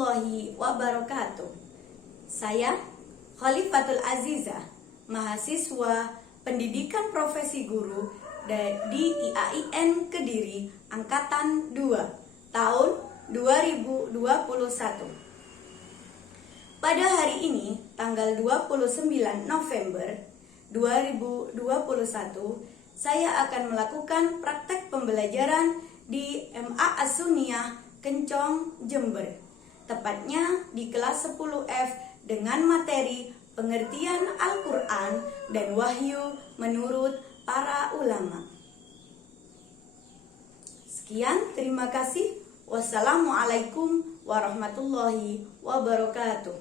warahmatullahi wabarakatuh. Saya Khalifatul Azizah, mahasiswa Pendidikan Profesi Guru di IAIN Kediri Angkatan 2 tahun 2021. Pada hari ini, tanggal 29 November 2021, saya akan melakukan praktek pembelajaran di MA As-Sunniyah Kencong, Jember, tepatnya di kelas 10F dengan materi pengertian Al-Quran dan wahyu menurut para ulama. Sekian, terima kasih. Wassalamualaikum warahmatullahi wabarakatuh.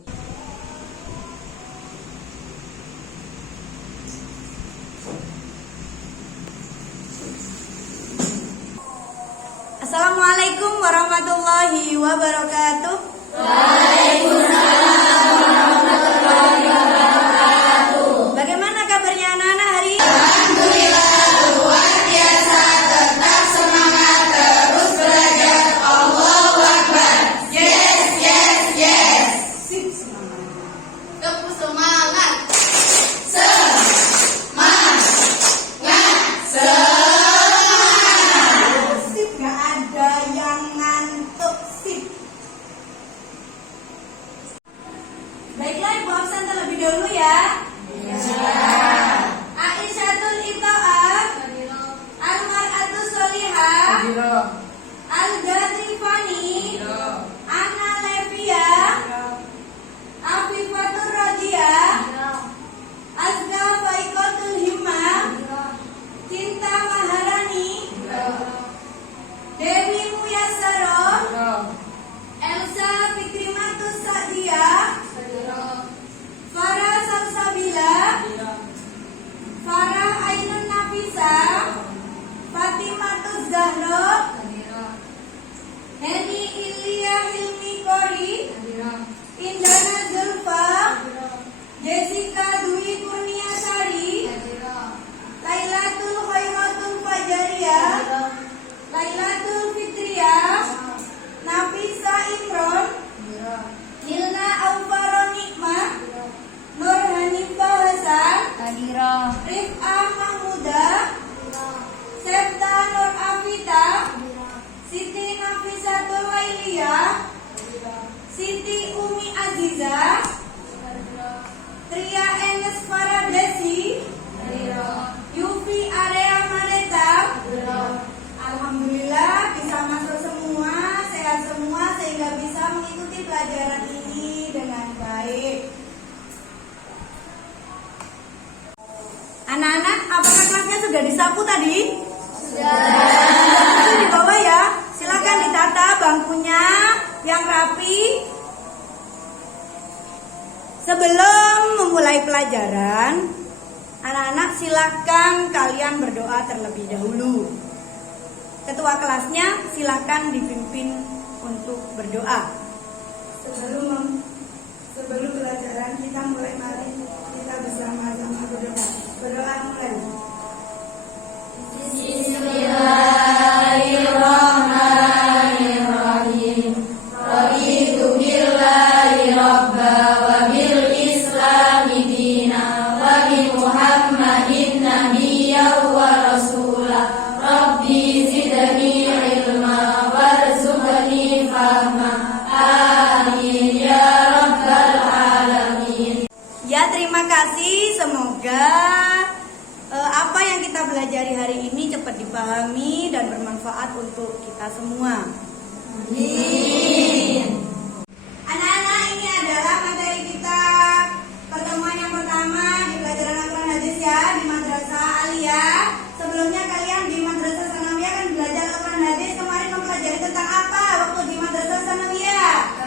Assalamualaikum warahmatullahi wabarakatuh. Waalaikumsalam warahmatullahi wabarakatuh. Bagaimana kabarnya anak-anak hari ini? Alhamdulillah luar biasa, tetap semangat, terus belajar. Allahu Akbar. Yes, yes, yes. Sip, semangat. Teguh semangat. Semangat. Sip, gak ada yang ngantuk. Sip. Baiklah, Ibu absen terlebih dahulu ya. Aisyatul Ita'ah, Al-Mar'atus Solihah, Al-Gatrifani, Ana Levia, Afifatur Radiyah, Azga Faikotul Himmah, Cinta Maharani, Dewi Muyasaro, Elsa Fikrimatus Sa'diyah, Farah Salsabila, Farah Ainun Nafisa, Fatimatus Zahra, Heni Ilya Hilmi Kori, Indana Zulfa, Jessica Dwi Kurniasari, Lailatul Khairatul Fajariyah, Lailatul Fitriyah, Nafisa Imron, Nilna Aufaro Nikmah, Nur Hanifah Hasan, Rif'ah Mahmudah, Septa Nur Afita, Siti Nafisatul Lailiyah, Siti Umi Azizah, Tria Enes Faradesi, Yufi Area Mareta. Alhamdulillah bisa masuk semua, sehat semua sehingga bisa mengikuti pelajaran ini dengan baik. Anak-anak, apakah kelasnya sudah disapu tadi? Sudah di bawah ya. Silakan ditata bangkunya yang rapi. Sebelum memulai pelajaran, anak-anak silakan kalian berdoa terlebih dahulu. Ketua kelasnya silakan dipimpin untuk berdoa. Sebelum pelajaran kita mulai, mari kita bersama-sama berdoa. Berdoa mulai. Bismillahirrahmanirrahim. Raditu billahi rabba wa bil islami dina wa bi Muhammadin nabiyya wa rasula. Rabbi zidni ilma warzuqni fahma. Amin ya rabbal alamin. Ya, terima kasih. Semoga apa yang kita pelajari hari ini cepat dipahami dan bermanfaat untuk kita semua. Amin. Anak-anak, ini adalah materi kita pertemuan yang pertama di pelajaran Al-Quran Hadis ya, di Madrasah Aliyah. Sebelumnya kalian di Madrasah Sanawiyah kan belajar Al-Quran Hadis. Kemarin mempelajari tentang apa waktu di Madrasah Sanawiyah?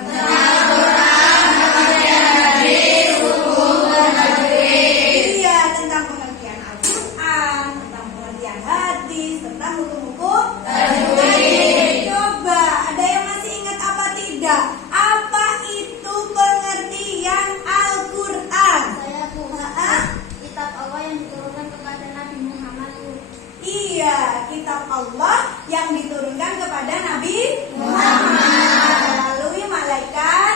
Iya, tentang pengertian Al-Quran, tentang pengertian hadis, tentang hukum-hukum tajwid. Coba, ada yang masih ingat apa tidak? Apa itu pengertian Al-Quran? Saya Bu, kitab Allah yang diturunkan kepada Nabi Muhammad. Iya, kitab Allah yang diturunkan kepada Nabi Muhammad melalui malaikat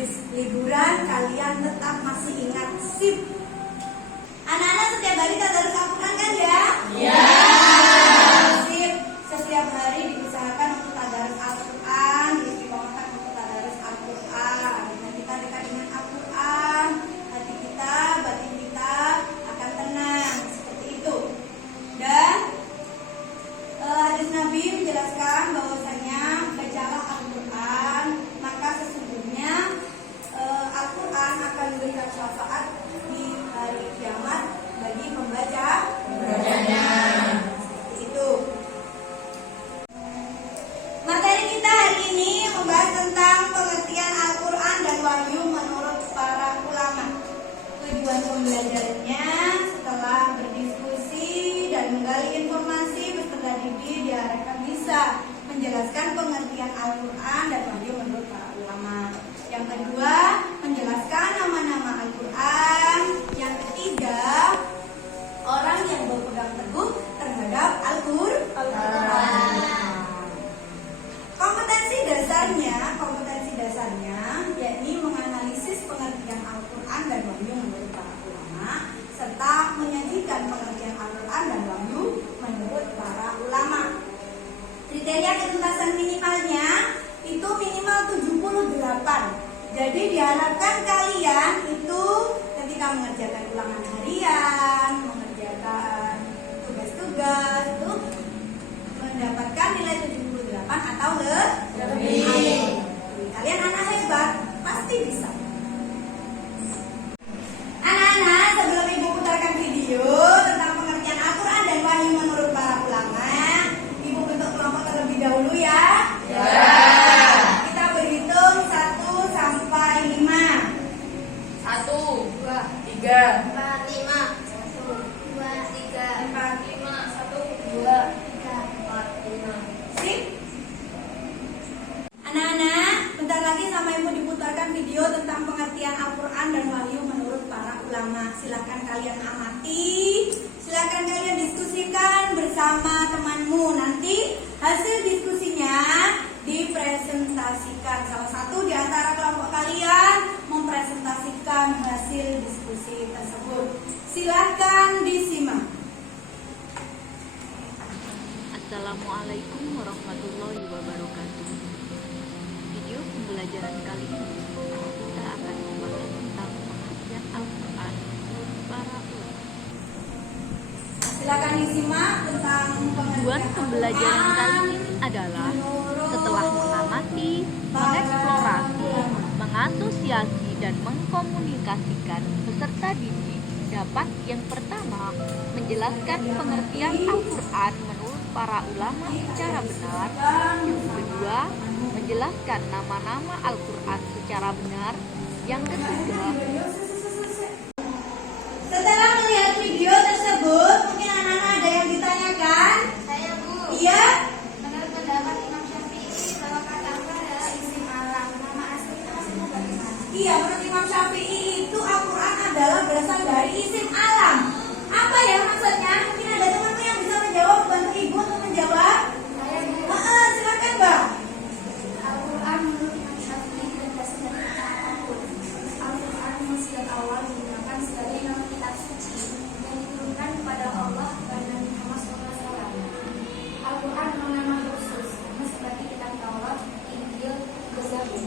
habis liburan kalian tetap masih ingat sip. Anak-anak setiap hari tadarus Al-Quran kan ya? Ya. Sip. Setiap hari diusahakan untuk tadarus Al-Quran, diistiqomahkan untuk tadarus Al-Quran. Dan kita dekat dengan Al-Quran, hati kita, batin kita akan tenang. Seperti itu. Dan hadis Nabi menjelaskan bahwasanya bacalah Al-Quran, maka sesungguhnya Al-Quran akan memberikan syafaat di hari kiamat bagi pembaca. Seperti itu. Materi kita hari ini membahas tentang pengertian Al-Quran dan wahyu menurut para ulama. Tujuan pembelajarannya setelah berdiskusi dan menggali informasi, peserta didik diharapkan bisa menjelaskan pengertian Al-Quran dan wahyu menurut para ulama. Yang kedua, menjelaskan nama-nama Al-Quran. Yang ketiga, orang yang berpegang teguh terhadap Al-Quran. Kompetensi dasarnya yakni menganalisis pengertian Al-Quran dan wahyu menurut para ulama, serta menyajikan pengertian Al-Quran dan wahyu menurut para ulama. Kriteria ketuntasan minimalnya itu minimal 78. Jadi diharapkan kalian itu ketika mengerjakan ulangan harian, mengerjakan tugas-tugas itu mendapatkan nilai 78 atau lebih. Kalian anak hebat, pasti bisa. Anak-anak, sebelum ibu putarkan video tentang pengertian Al-Quran dan wahyu menurut para ulama, ibu bentuk kelompok terlebih dahulu ya. Kita berhitung 1 sampai 5. 1, 2, 3, 4, 5, 1, 2, 3, 4, 5, 1, 2, 3, 4, 5. Sip. Anak-anak, bentar lagi sama ibu diputarkan video tentang pengertian Al-Quran dan wahyu menurut para ulama. Silakan kalian amati, silakan kalian diskusikan bersama temanmu. Nanti hasil diskusinya dipresentasikan. Salah satu di antara kelompok kalian mempresentasikan hasil diskusi tersebut. Silakan disimak. Assalamualaikum warahmatullahi wabarakatuh. Video pembelajaran kali ini kita akan membahas tentang pengertian Al-Quran menurut para ulama. Silakan disimak tentang Tujuan pembelajaran kali ini adalah setelah mengamati, mengeksplorasi, mengasosiasi dan mengkomunikasikan peserta didik dapat yang pertama menjelaskan pengertian Al-Quran menurut para ulama secara benar. Yang kedua, menjelaskan nama-nama Al-Quran secara benar. Yang ketiga, setelah melihat video tersebut, mungkin anak-anak ada yang ditanyakan? Saya Bu. Iya? Menurut pendapat Imam Syafi'i bahwa kata Allah adalah isim alam. Nama aslinya aslinya bagaimana? Iya, menurut Imam Syafi'i itu Al-Quran adalah berasal dari isim alam. Apa ya maksudnya? Mungkin ada teman-teman yang bisa menjawab, bantu ibu untuk menjawab. Saya Bu. Silakan Mbak. Al-Quran menurut Imam Syafi'i berasal dari kata apapun. Al-Quran sejak awal digunakan sebagai nama kitab suci yang diturunkan kepada Allah dan Nabi Muhammad SAW. Al-Quran nama khusus karena sebagai kitab Taurat, Injil, Zabur.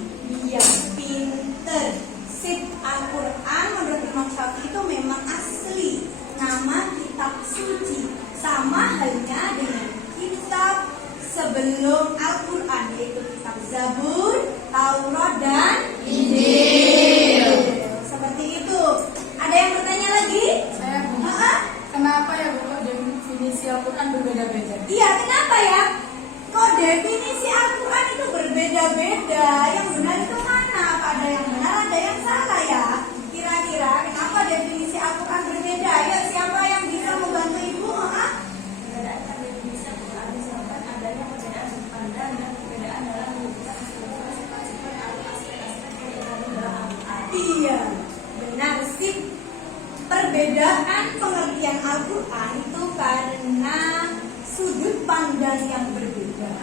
Iya, pinter. Sip. Al-Quran menurut Imam Syafi'i itu memang asli nama kitab suci, sama halnya dengan kitab sebelum Al-Quran, yaitu kitab Zabur, Taurat dan Injil. Seperti itu. Ada yang bertanya lagi? Saya Bu, kenapa ya Bu definisi Al-Quran berbeda-beda? Iya, kenapa ya? Kok definisi Al-Quran itu berbeda-beda? Yang benar itu mana? Apa ada yang benar, ada yang salah ya? Kira-kira kenapa definisi Al-Quran berbeda? Ayo, siapa yang bisa membantu ibu? Perbedaan definisi Al-Quran disebabkan adanya perbedaan sudut pandang dan perbedaan dalam menyebutkan sifat-sifat atau aspek-aspek yang terkandung dalam Al-Quran. Iya, benar sih. Perbedaan pengertian Al-Quran itu karena sudut pandang yang berbeda,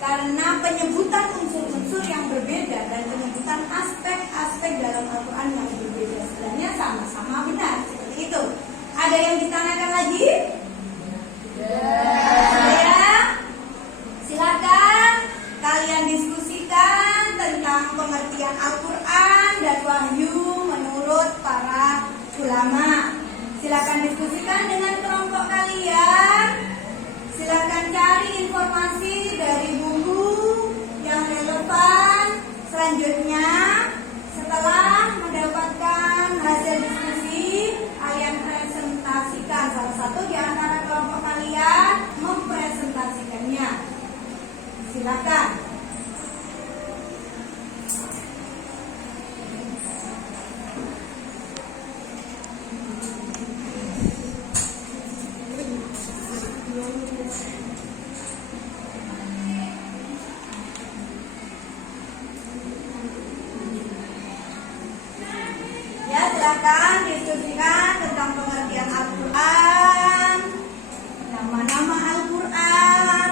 karena penyebutan unsur-unsur unsur yang berbeda dan penyebutan aspek-aspek dalam Al-Quran yang berbeda. Sebenarnya sama-sama benar, seperti itu. Ada yang ditanyakan lagi? Ya, silakan kalian diskusikan tentang pengertian Al-Quran dan wahyu menurut para ulama. Silakan diskusikan dengan kelompok kalian. Silakan cari informasi dari buku yang relevan. Selanjutnya, setelah mendapatkan hasil diskusi, kalian presentasikan. Salah satu di antara kelompok kalian mempresentasikannya. Silakan. Ya, silakan diskusikan tentang pengertian Al-Quran, nama-nama Al-Quran,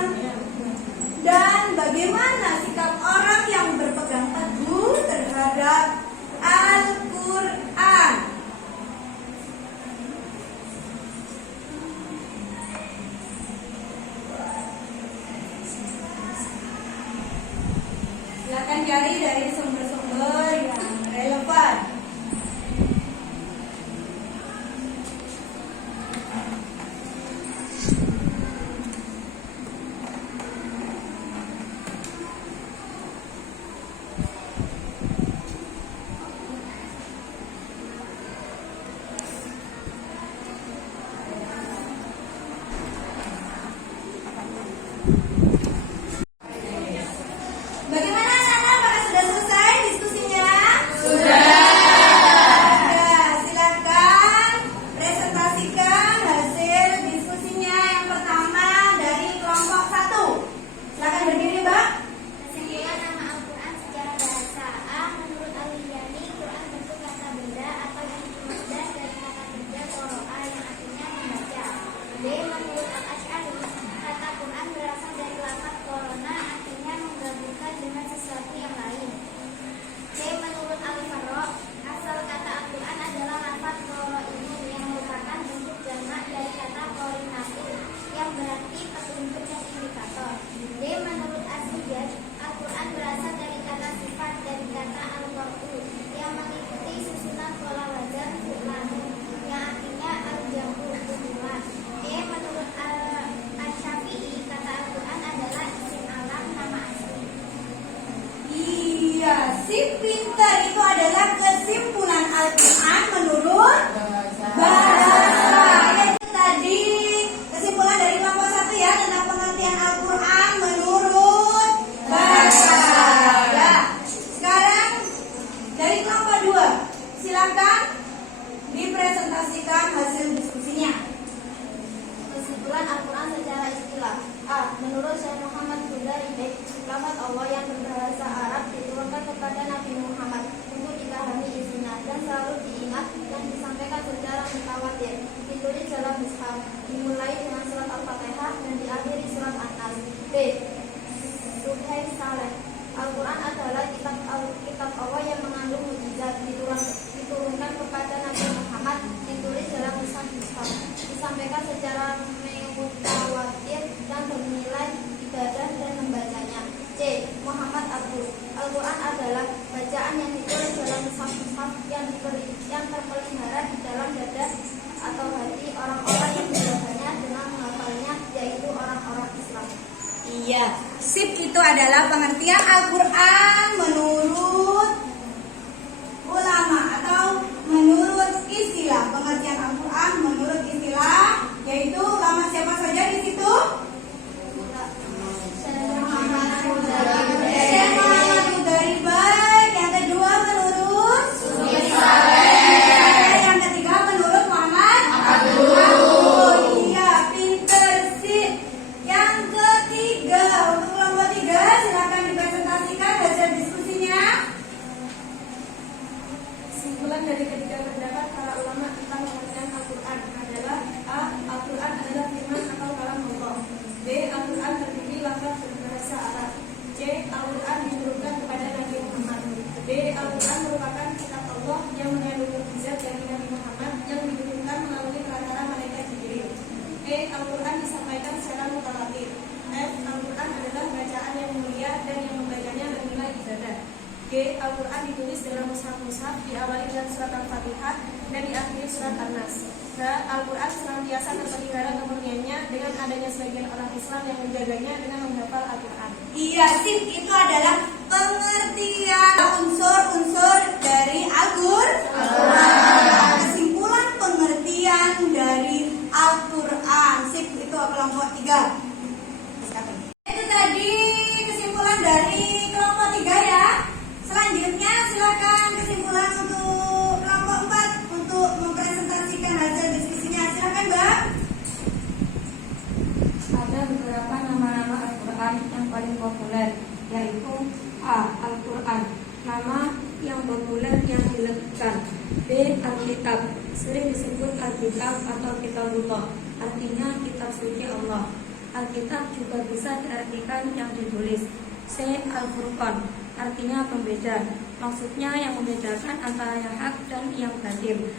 dan bagaimana sikap orang yang berpegang teguh terhadap Al-Quran. Silakan cari dari sumber-sumber yang relevan. Bagaimana anak-anak? Apakah sudah selesai diskusinya? Sudah. Ya, silakan presentasikan hasil diskusinya. Yang pertama dari kelompok 1. Silakan berdiri, Mbak. Kesimpulan nama Al-Quran secara bahasa. A. Menurut Al-Hiyani, Quran bentuk kata benda atau yang dimaksud dari kata benda qoro'a yang artinya membaca. B. Menurut Al-Asy'ari, kata Quran berasal dari lafaz korona artinya menggabungkan dengan sesuatu yang lain. C. Menurut Al-Farra, asal kata Al-Quran adalah lafaz qoro ini yang merupakan bentuk jamak dari kata korinatu yang berarti petunjuk dan indikator. D. Menurut As-Sujad, Al-Quran berasal dari kata sifat dari kata al-qur'u yang mengikuti susunan pola wajar fu'lanu yang artinya al-jamu kumpulan. E. Menurut Asy-Syafi'i, kata Al-Quran adalah isim alam nama asli. Iya, si pintar itu adalah kesimpulan Al-Quran menurut bahasa. Ya, itu tadi kesimpulan dari kelompok 1 ya tentang pengertian Al-Quran menurut bahasa. Ya, sekarang dari kelompok 2, silakan dipresentasikan hasil diskusinya. Kesimpulan Al-Quran secara istilah. A. Menurut Syekh Muhammad Hudaibeh, lafaz Allah yang berbahasa Arab diturunkan kepada Nabi Muhammad untuk dipahami isinya dan selalu diingat dan disampaikan secara mutawatir. Ditulis dalam mushaf, dimulai dengan surat Al-Fatihah dan diakhiri surat An-Nas. B. Suhaib Saleh. Al-Quran adalah kitab Allah yang mengandung mukjizat, diturunkan kepada Nabi Muhammad, ditulis dalam mushaf, disampaikan secara mutawatir dan bernilai ibadah dan membacanya. C. Muhammad Abdul. Al-Quran adalah bacaan yang ditulis dalam mushaf yang terpelihara di dalam dada atau hati orang-orang yang membacanya dengan menghafalnya, yaitu orang-orang Islam. Iya, sip itu adalah pengertian Al-Quran menurut ulama atau menurut istilah. Pengertian Al-Quran menurut istilah yaitu ulama siapa saja di situ? Syekh Muhammad Hudaibeh. Yang kedua menurut Suhaib Saleh. Yang ketiga menurut Muhammad Abdul. Iya, pinter sip. Yang ketiga untuk kelompok 3 silakan dipresentasikan hasil diskusi B. Al-Quran disampaikan secara mutawattir. F. Al-Quran adalah bacaan yang mulia dan yang membacanya bernilai ibadah. G. Al-Quran ditulis dalam mushaf-mushaf, diawali dengan surat Al-Fatihah dan diakhiri surat An-Nas. H. Al-Quran senantiasa terpelihara kemurniannya dengan adanya sebagian orang Islam yang menjaganya dengan menghafal Al-Quran. Iya, sip, itu adalah pengertian unsur-unsur dari Al-Quran. Kesimpulan pengertian dari Al-Quran. Sip, itu kelompok 3. Itu tadi kesimpulan dari kelompok 3 ya. Selanjutnya silakan kesimpulan untuk kelompok 4 untuk mempresentasikan hasil diskusinya. Silakan, Mbak. Ada beberapa nama-nama Al-Quran yang paling populer, yaitu A. Al-Quran, nama yang populer yang dilekatkan. B. Alkitab, sering disebut Alkitab atau Kitabullah, artinya kitab suci Allah. Alkitab juga bisa diartikan yang ditulis. C. Al-Furqan, artinya pembeda, maksudnya yang membedakan antara yang hak dan yang batil.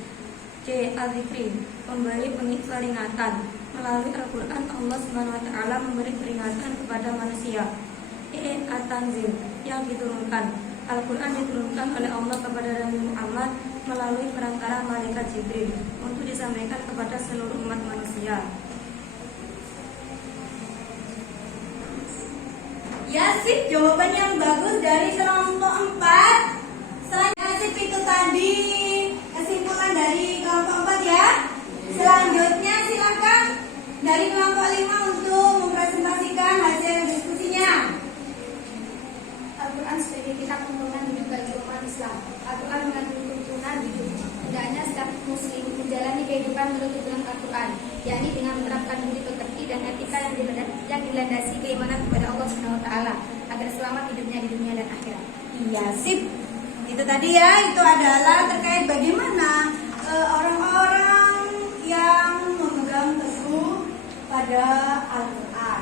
C. Al-Zikri, pemberi peringatan. Melalui Al-Quran Allah SWT memberi peringatan kepada manusia. E. At-Tanzil, yang diturunkan. Al-Quran diturunkan oleh Allah kepada Nabi Muhammad melalui perantara malaikat Jibril untuk disampaikan kepada seluruh umat manusia. Ya, sip, jawaban yang bagus dari kelompok 4. Selanjutnya sip, itu tadi kesimpulan dari kelompok 4 ya. Selanjutnya silakan dari kelompok 5 untuk mempresentasikan hasil diskusinya. Al-Quran sebagai kitab tuntunan hidup bagi umat Islam. Al-Quran mengandung tuntunan hidup. Hendaknya setiap muslim menjalani kehidupan menurut tuntunan Al-Quran, yakni dengan menerapkan budi pekerti dan etika yang dilandasi keimanan kepada Allah SWT agar selamat hidupnya di dunia dan akhirat. Iya, sip. Itu tadi ya, itu adalah terkait bagaimana orang-orang yang memegang teguh pada Al-Quran.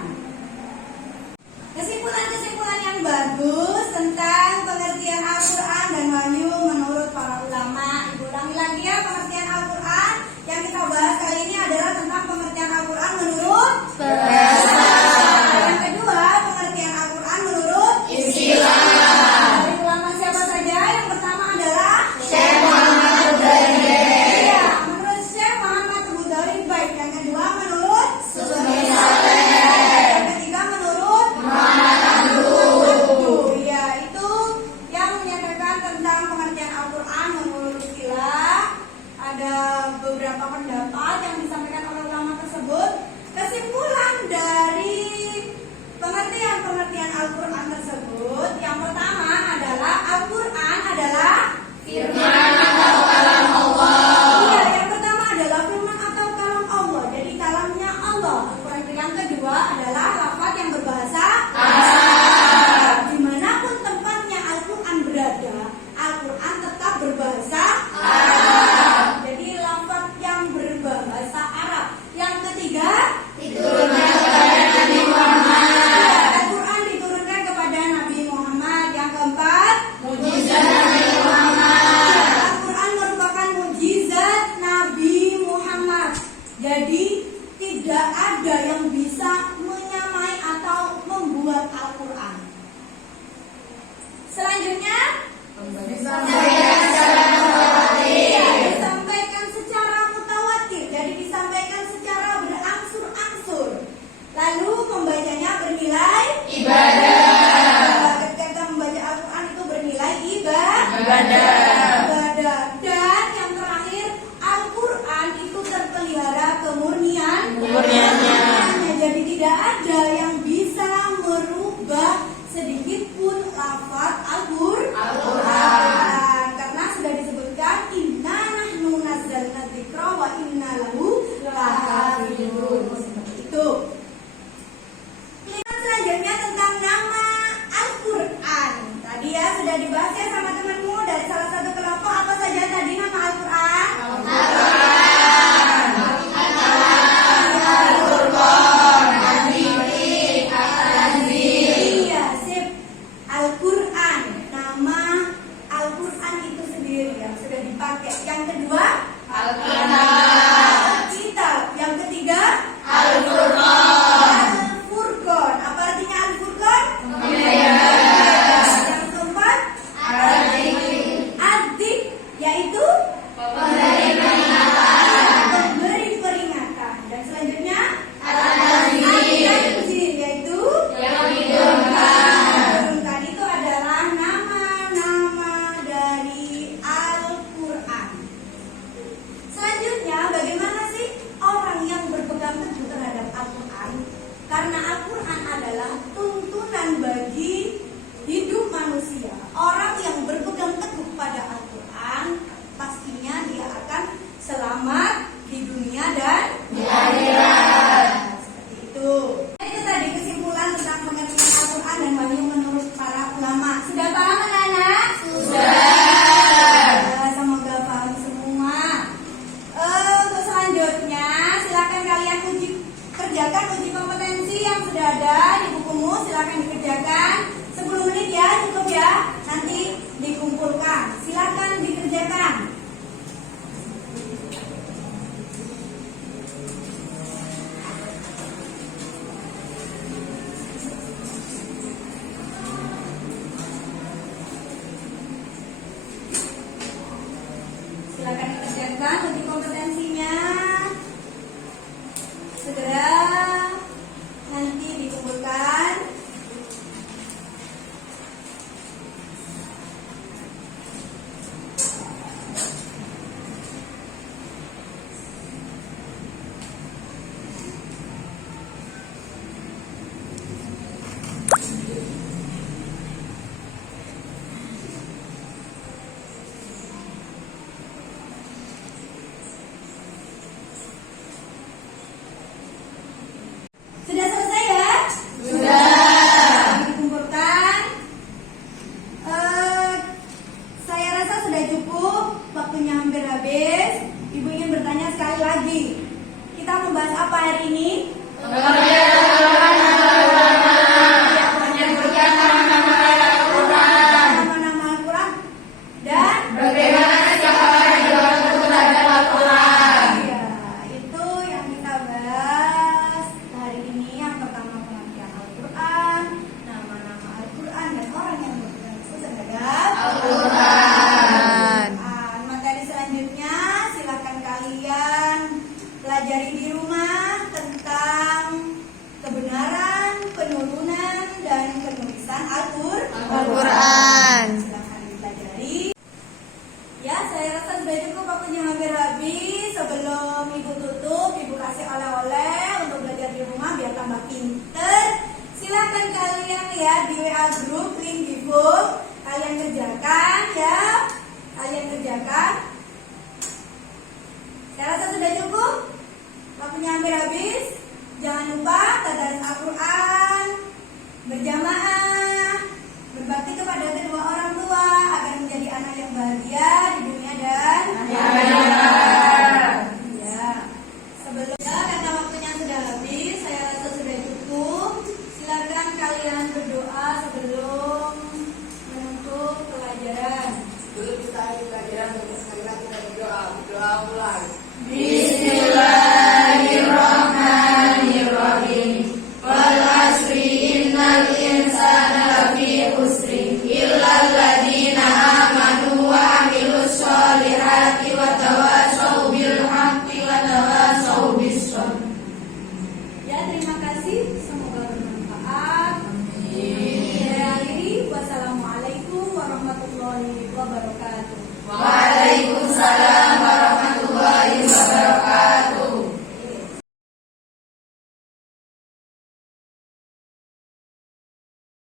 Kesimpulan-kesimpulan yang bagus tentang pengertian Al-Quran dan wahyu menurut para ulama. Ibu ulangi lagi ya, pengertian Al-Quran yang kita bahas kali ini adalah tentang pengertian Al-Quran menurut yang kedua, pengertian Al-Quran menurut istilah. Dari ulama siapa saja? Yang pertama adalah Syekh Muhammad Al-Ghazali. Iya, menurut Syekh Muhammad Al-Ghazali baik. Yang kedua menurut Sufi Saleh. Yang ketiga menurut Muhammad Abdul. Iya, itu yang menyatakan tentang pengertian Al-Quran menurut istilah. Ada beberapa pendapat yang disampaikan oleh ulama tersebut. Kesimpulan dari pengertian Al-Quran tersebut, yang pertama adalah Al-Quran adalah firman atau kalam Allah. Iya, yang pertama adalah firman atau kalam Allah. Jadi kalamnya Allah. Al-Quran yang kedua adalah lafaz yang berbahasa Arab. Dimanapun tempatnya Al-Quran berada, Al-Quran tetap berbahasa Arab. Jadi lafaz yang berbahasa Arab. Yang ketiga, diturunkan kepada Nabi Muhammad. Al-Quran diturunkan kepada Nabi Muhammad. Yang keempat, mukjizat Nabi Muhammad. Al-Quran merupakan mukjizat Nabi Muhammad. Jadi tidak ada yang bisa menyamai atau membuat Al-Quran. Selanjutnya, disampaikan secara mutawatir. Jadi disampaikan secara berangsur-angsur. Lalu membacanya bernilai ibadah. Ketika membaca Al-Quran itu bernilai ibadah. Dan yang terakhir, Al-Quran itu terpelihara kemurniannya. mengerjakan uji kompetensi yang sudah ada di bukumu. Silakan dikerjakan. 10 menit ya, cukup ya. Nanti dikumpulkan. Silakan dikerjakan. Silakan dikerjakan uji kompetensinya. Segera nanti dikumpulkan. Sudah selesai ya? Sudah. Dikumpulkan. Saya rasa sudah cukup. Waktunya hampir habis. Ibu ingin bertanya sekali lagi. Kita membahas apa hari ini? Nama-nama Al-Quran dan bagaimana siapa yang Al-Quran dan Al-Quran. Iya, itu yang kita bahas hari ini. Yang pertama pengertian Al-Quran, nama-nama Al-Quran dan orang yang berpegang teguh terhadap Al-Quran. Materi selanjutnya silakan kalian pelajari di rumah tentang kebenaran, penurunan dan penulisan Al-Quran. Silakan dipelajari. Ya, saya rasa sudah cukup, waktunya hampir habis. Sebelum ibu tutup, ibu kasih oleh-oleh untuk belajar di rumah biar tambah pinter. Silakan kalian lihat di WA group link di book. Kalian kerjakan ya. Kalian kerjakan. Saya rasa sudah cukup. Waktunya hampir habis. Jangan lupa tadaris Al-Quran berjamaah, berbakti kepada kedua orang tua agar menjadi anak yang bahagia di dunia dan akhirat. Ya. Sebelumnya karena waktunya sudah habis, saya rasa sudah cukup. Silakan kalian berdoa sebelum menutup pelajaran. Dulu kita di pelajaran untuk sekarang kita berdoa. Berdoa mulai. Bismillahirrahmanirrahim. Wal asri innal insana lafi khusri illal ladzina amanu wa amilus solihati wa tawasau bil haqqi wa tawasau bis sabr. Ya, terima kasih. Semoga